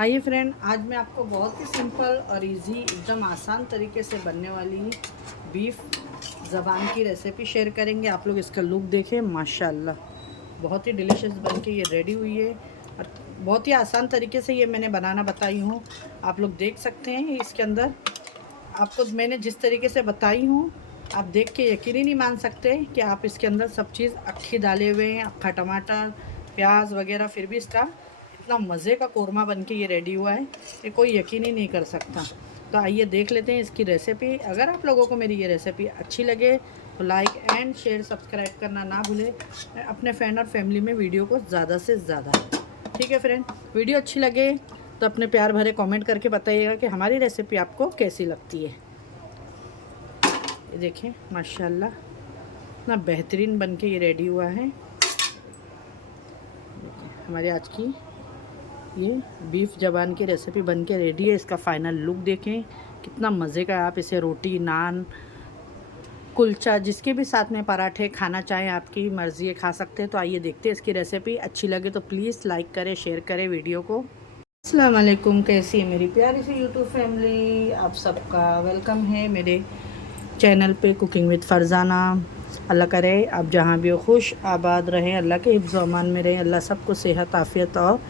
आइए फ्रेंड, आज मैं आपको बहुत ही सिंपल और इजी एकदम आसान तरीके से बनने वाली बीफ ज़बान की रेसिपी शेयर करेंगे। आप लोग इसका लुक देखें, माशाल्लाह बहुत ही डिलीशियस बन के ये रेडी हुई है और बहुत ही आसान तरीके से ये मैंने बनाना बताई हूँ। आप लोग देख सकते हैं इसके अंदर आपको मैंने जिस तरीके से बताई हूँ, आप देख के यकीन ही नहीं मान सकते कि आप इसके अंदर सब चीज़ अक्खी डाले हुए हैं, अक्खा टमाटर, प्याज वगैरह, फिर भी इसका इतना मज़े का कोरमा बन के ये रेडी हुआ है कि कोई यकीन ही नहीं कर सकता। तो आइए देख लेते हैं इसकी रेसिपी। अगर आप लोगों को मेरी ये रेसिपी अच्छी लगे तो लाइक एंड शेयर सब्सक्राइब करना ना भूलें। अपने फ्रेंड और फैमिली में वीडियो को ज़्यादा से ज़्यादा, ठीक है फ्रेंड। वीडियो अच्छी लगे तो अपने प्यार भरे कमेंट करके बताइएगा कि हमारी रेसिपी आपको कैसी लगती है। ये देखें माशाल्लाह इतना बेहतरीन बन के ये रेडी हुआ है। हमारे आज की ये बीफ ज़बान की रेसिपी बन के रेडी है। इसका फाइनल लुक देखें कितना मज़े का है। आप इसे रोटी, नान, कुलचा, जिसके भी साथ में पराठे खाना चाहें, आपकी मर्ज़ी है, खा सकते हैं। तो आइए देखते हैं इसकी रेसिपी। अच्छी लगे तो प्लीज़ लाइक करें, शेयर करें वीडियो को। अस्सलाम वालेकुम, कैसी है मेरी प्यारी सी यूट्यूब फैमिली। आप सबका वेलकम है मेरे चैनल पे कुकिंग विद फरजाना। अल्लाह करे आप जहाँ भी हो खुश आबाद रहें, अल्लाह के हिफ्ज़ व अमान में रहें। अल्लाह सबको सेहत, आफ़ियत और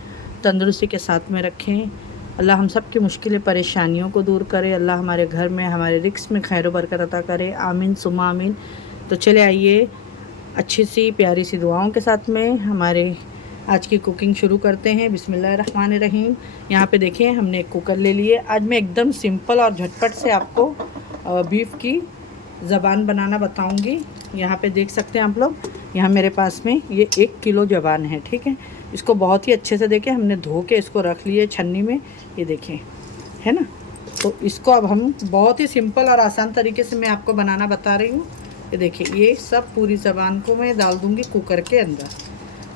तंदुरुस्ती के साथ में रखें। अल्लाह हम सब की मुश्किलें परेशानियों को दूर करे। अल्लाह हमारे घर में, हमारे रिस्क में खैर बरकत अता करे। आमीन सुमा आमीन। तो चले आइए अच्छी सी प्यारी सी दुआओं के साथ में हमारे आज की कुकिंग शुरू करते हैं। बिस्मिल्लाहिर्रहमानिर्रहीम। यहाँ पे देखिए हमने एक कुकर ले लिए। आज मैं एकदम सिंपल और झटपट से आपको बीफ की ज़बान बनाना बताऊंगी। यहाँ पे देख सकते हैं आप लोग, यहाँ मेरे पास में ये 1 किलो ज़बान है, ठीक है। इसको बहुत ही अच्छे से देखें हमने धो के इसको रख लिए छन्नी में, ये देखें, है ना। तो इसको अब हम बहुत ही सिंपल और आसान तरीके से मैं आपको बनाना बता रही हूँ। ये देखिए ये सब पूरी ज़बान को मैं डाल दूँगी कुकर के अंदर।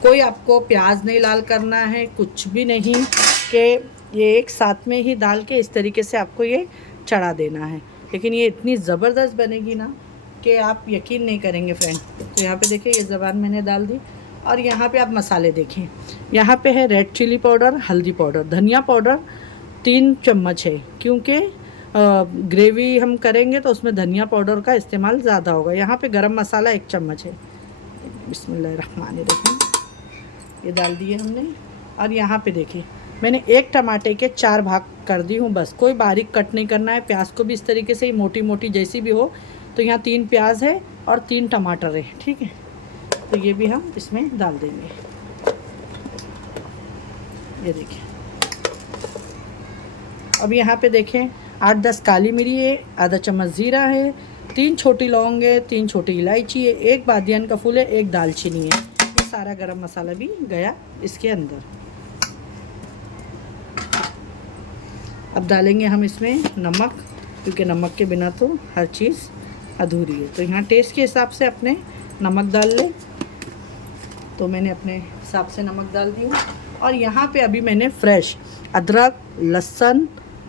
कोई आपको प्याज नहीं लाल करना है, कुछ भी नहीं, कि ये एक साथ में ही डाल के इस तरीके से आपको ये चढ़ा देना है। लेकिन ये इतनी ज़बरदस्त बनेगी ना कि आप यकीन नहीं करेंगे फ्रेंड। तो यहाँ पे देखिए ये ज़बान मैंने डाल दी और यहाँ पे आप मसाले देखें। यहाँ पे है रेड चिली पाउडर, हल्दी पाउडर, धनिया पाउडर 3 चम्मच है, क्योंकि ग्रेवी हम करेंगे तो उसमें धनिया पाउडर का इस्तेमाल ज़्यादा होगा। यहाँ पे गरम मसाला 1 चम्मच है। बिस्मिल्लाहिर्रहमानिर्रहीम, ये डाल दिए हमने। और यहाँ पे देखिए मैंने 1 टमाटे के 4 भाग कर दी हूँ, बस कोई बारीक कट नहीं करना है। प्याज को भी इस तरीके से ही मोटी मोटी जैसी भी हो। तो यहाँ 3 प्याज है और 3 टमाटर है, ठीक है। तो ये भी हम इसमें डाल देंगे। ये देखिए अब यहाँ पे देखें 8-10 काली मिरी है, आधा चम्मच ज़ीरा है, 3 छोटी लौंग है, 3 छोटी इलायची है, 1 बादियान का फूल है, 1 दालचीनी है। ये सारा गरम मसाला भी गया इसके अंदर। अब डालेंगे हम इसमें नमक, क्योंकि नमक के बिना तो हर चीज़ अधूरी है। तो यहाँ टेस्ट के हिसाब से अपने नमक डाल लें। तो मैंने अपने हिसाब से नमक डाल दी। और यहाँ पे अभी मैंने फ्रेश अदरक, लहसुन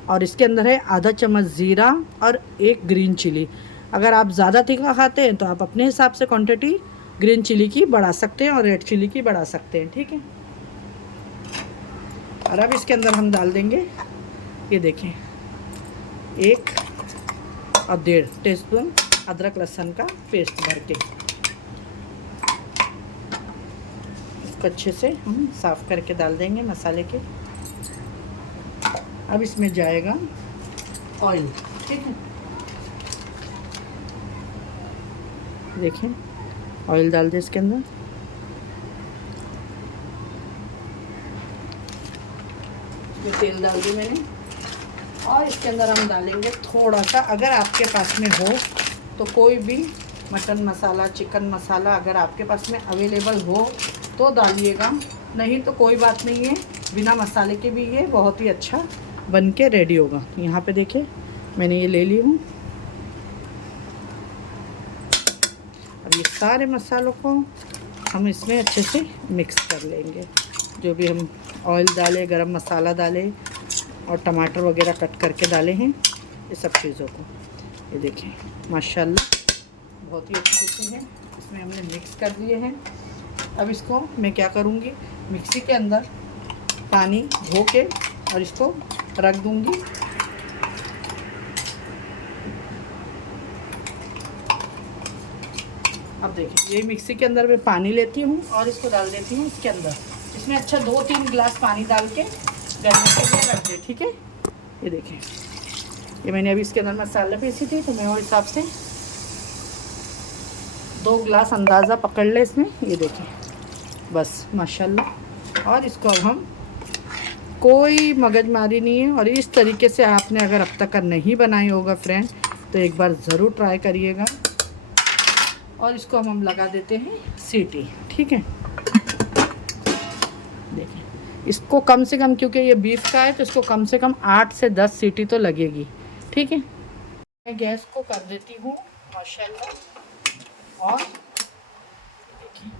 और इसके अंदर है आधा चम्मच ज़ीरा और 1 ग्रीन चिली। अगर आप ज़्यादा तीखा खाते हैं तो आप अपने हिसाब से क्वांटिटी ग्रीन चिली की बढ़ा सकते हैं और रेड चिली की बढ़ा सकते हैं, ठीक है। और अब इसके अंदर हम डाल देंगे, ये देखें, 1 और 1.5 टीस्पून अदरक लहसुन का पेस्ट भर के। इसको अच्छे से हम साफ़ करके डाल देंगे मसाले के। अब इसमें जाएगा ऑयल, ठीक है। देखें ऑयल डाल दे इसके अंदर। इसमें तेल डाल दी मैंने और इसके अंदर हम डालेंगे थोड़ा सा, अगर आपके पास में हो तो कोई भी मटन मसाला, चिकन मसाला अगर आपके पास में अवेलेबल हो तो डालिएगा, नहीं तो कोई बात नहीं है, बिना मसाले के भी ये बहुत ही अच्छा बन के रेडी होगा। यहाँ पे देखिए मैंने ये ले ली हूँ। अब ये सारे मसालों को हम इसमें अच्छे से मिक्स कर लेंगे। जो भी हम ऑयल डाले, गरम मसाला डाले और टमाटर वगैरह कट करके डाले हैं, ये सब चीज़ों को ये देखें माशाल्लाह बहुत ही अच्छे से है। इसमें हमने मिक्स कर दिए हैं। अब इसको मैं क्या करूँगी, मिक्सी के अंदर पानी धो के और इसको रख दूँगी। अब देखिए, ये मिक्सी के अंदर मैं पानी लेती हूँ और इसको डाल देती हूँ इसके अंदर। इसमें अच्छा 2-3 गिलास पानी डाल के गलने के लिए रख दे, ठीक है। ये देखें, ये मैंने अभी इसके अंदर मसाला पीसी थी, तो मैं वो हिसाब से 2 गिलास अंदाज़ा पकड़ ले इसमें। ये देखें, बस माशाल्लाह। और इसको अब हम, कोई मगजमारी नहीं है, और इस तरीके से आपने अगर अब तक नहीं बनाई होगा फ्रेंड, तो एक बार ज़रूर ट्राई करिएगा। और इसको हम लगा देते हैं सीटी, ठीक है। देखें, इसको कम से कम, क्योंकि ये बीफ का है तो इसको कम से कम 8 से 10 सीटी तो लगेगी, ठीक है। मैं गैस को कर देती हूँ माशाल्लाह। और देखिए,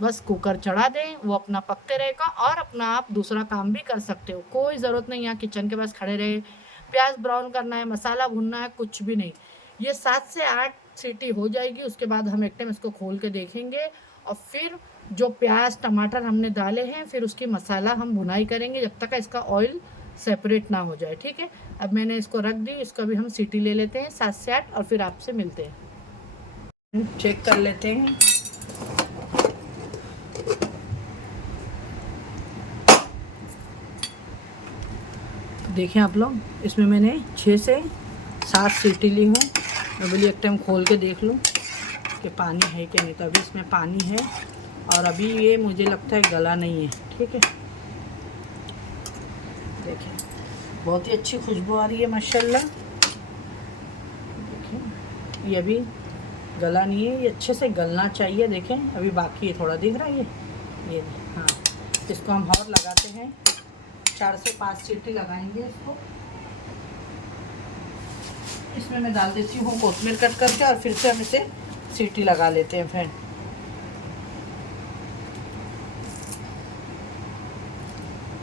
बस कुकर चढ़ा दें, वो अपना पकते रहेगा और अपना आप दूसरा काम भी कर सकते हो। कोई ज़रूरत नहीं यहाँ किचन के पास खड़े रहे, प्याज ब्राउन करना है, मसाला भुनना है, कुछ भी नहीं। ये 7 से 8 सीटी हो जाएगी, उसके बाद हम एक टाइम इसको खोल के देखेंगे। और फिर जो प्याज टमाटर हमने डाले हैं, फिर उसकी मसाला हम भुनाई करेंगे जब तक इसका ऑयल सेपरेट ना हो जाए, ठीक है। अब मैंने इसको रख दी, इसका भी हम सीटी ले लेते हैं 7 से 8, और फिर आपसे मिलते हैं। चेक कर लेते हैं। देखें आप लोग, इसमें मैंने 6 से 7 सीटी ली हूँ। मैं बोली एक टाइम खोल के देख लूँ कि पानी है कि नहीं। तो अभी इसमें पानी है, और अभी ये मुझे लगता है गला नहीं है, ठीक है। देखिए, बहुत ही अच्छी खुशबू आ रही है माशाल्लाह। देखिए, ये अभी गला नहीं है, ये अच्छे से गलना चाहिए। देखें, अभी बाकी है, थोड़ा दिख रहा है ये। हाँ, इसको हम और लगाते हैं, 4 से 5 सीटी लगाएंगे इसको। इसमें मैं डाल देती हूँ कोतमीर कट करके, और फिर से हम इसे सीटी लगा लेते हैं फ्रेंड।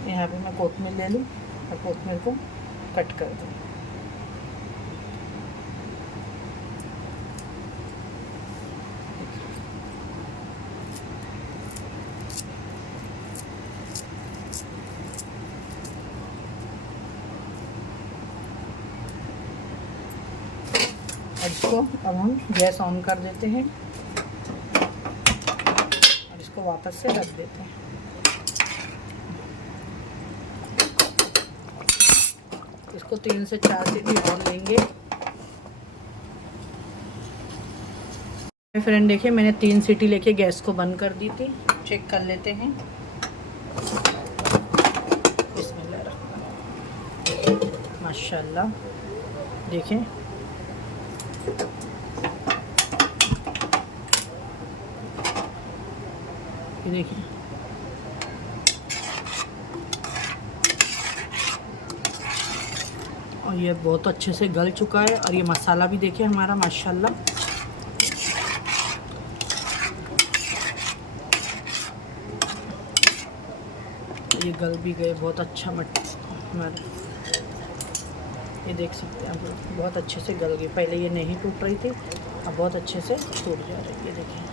यहाँ पे मैं कोतमीर ले लूँ और कोतमीर को कट कर दूँ। और इसको अब हम गैस ऑन कर देते हैं और इसको वापस से रख देते हैं। इसको 3 से 4 सीटी और लेंगे। फ्रेंड देखिए, मैंने 3 सीटी लेके गैस को बंद कर दी थी। चेक कर लेते हैं। बिस्मिल्लाह, माशाल्लाह। देखें, ये देखिए, और ये बहुत अच्छे से गल चुका है। और ये मसाला भी देखिए हमारा माशाल्लाह। ये गल भी गए बहुत अच्छा हमारा। ये देख सकते हैं आप लोग, बहुत अच्छे से गल गई। पहले ये नहीं टूट रही थी, अब बहुत अच्छे से टूट जा रही है। ये देखिए,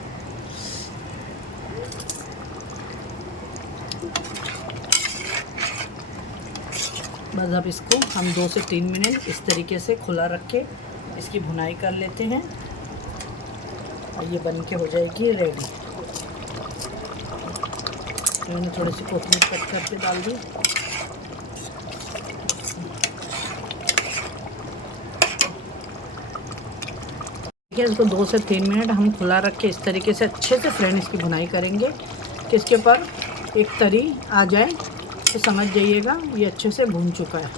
बस अब इसको हम 2 से 3 मिनट इस तरीके से खुला रख के इसकी भुनाई कर लेते हैं, और ये बन के हो जाएगी रेडी। मैंने थोड़ी सी कोतमीर कट करके डाल दी। इसको 2 से 3 मिनट हम खुला रख के इस तरीके से अच्छे से फ्रेंड इसकी भुनाई करेंगे कि इसके ऊपर एक तरी आ जाए, तो समझ जाइएगा ये अच्छे से भून चुका है।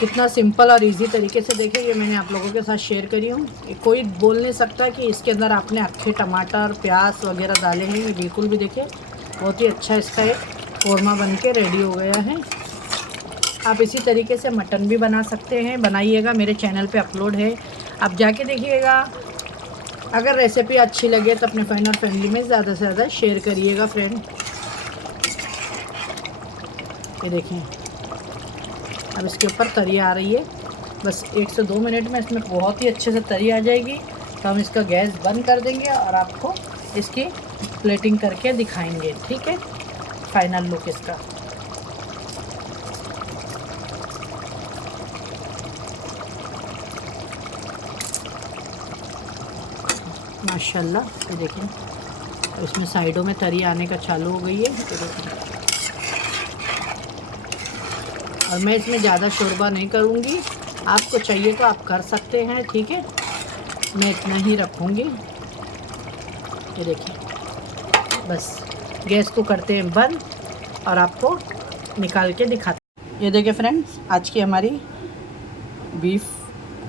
कितना सिंपल और इजी तरीके से देखिए ये मैंने आप लोगों के साथ शेयर करी हूँ। कोई बोल नहीं सकता कि इसके अंदर आपने अक्खे टमाटर प्याज वगैरह डाले हैं, ये बिल्कुल भी। देखिए, बहुत ही अच्छा इसका एक कौरमा बन के रेडी हो गया है। आप इसी तरीके से मटन भी बना सकते हैं, बनाइएगा, मेरे चैनल पे अपलोड है, आप जाके देखिएगा। अगर रेसिपी अच्छी लगे तो अपने फ्रेंड और फैमिली में ज़्यादा से ज़्यादा शेयर करिएगा फ्रेंड। ये देखें, अब इसके ऊपर तरी आ रही है। बस 1 से 2 मिनट में इसमें बहुत ही अच्छे से तरी आ जाएगी। तो हम इसका गैस बंद कर देंगे और आपको इसकी प्लेटिंग करके दिखाएंगे, ठीक है, फाइनल लुक इसका। माशाल्लाह, ये देखें, और इसमें साइडों में तरी आने का चालू हो गई है, ये देखें। और मैं इसमें ज़्यादा शोरबा नहीं करूँगी, आपको चाहिए तो आप कर सकते हैं, ठीक है, मैं इतना ही रखूँगी। ये देखिए, बस गैस को करते हैं बंद और आपको निकाल के दिखाते हैं। ये देखिए फ्रेंड्स, आज की हमारी बीफ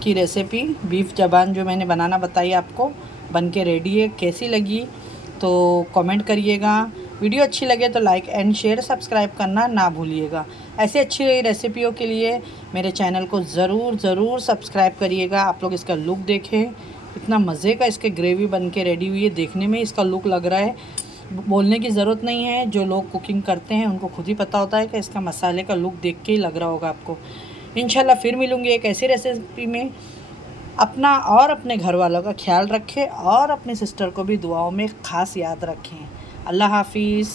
की रेसिपी, बीफ ज़बान जो मैंने बनाना बताई आपको, बन के रेडी है। कैसी लगी तो कमेंट करिएगा। वीडियो अच्छी लगे तो लाइक एंड शेयर, सब्सक्राइब करना ना भूलिएगा। ऐसी अच्छी रेसिपियों के लिए मेरे चैनल को ज़रूर सब्सक्राइब करिएगा। आप लोग इसका लुक देखें, इतना मज़े का इसके ग्रेवी बन के रेडी हुई है। देखने में इसका लुक लग रहा है, बोलने की ज़रूरत नहीं है। जो लोग कुकिंग करते हैं उनको खुद ही पता होता है कि इसका मसाले का लुक देख के ही लग रहा होगा आपको। इंशाल्लाह फिर मिलूँगी एक ऐसी रेसिपी में। अपना और अपने घर वालों का ख्याल रखें और अपनी सिस्टर को भी दुआओं में ख़ास याद रखें। अल्लाह हाफिज़।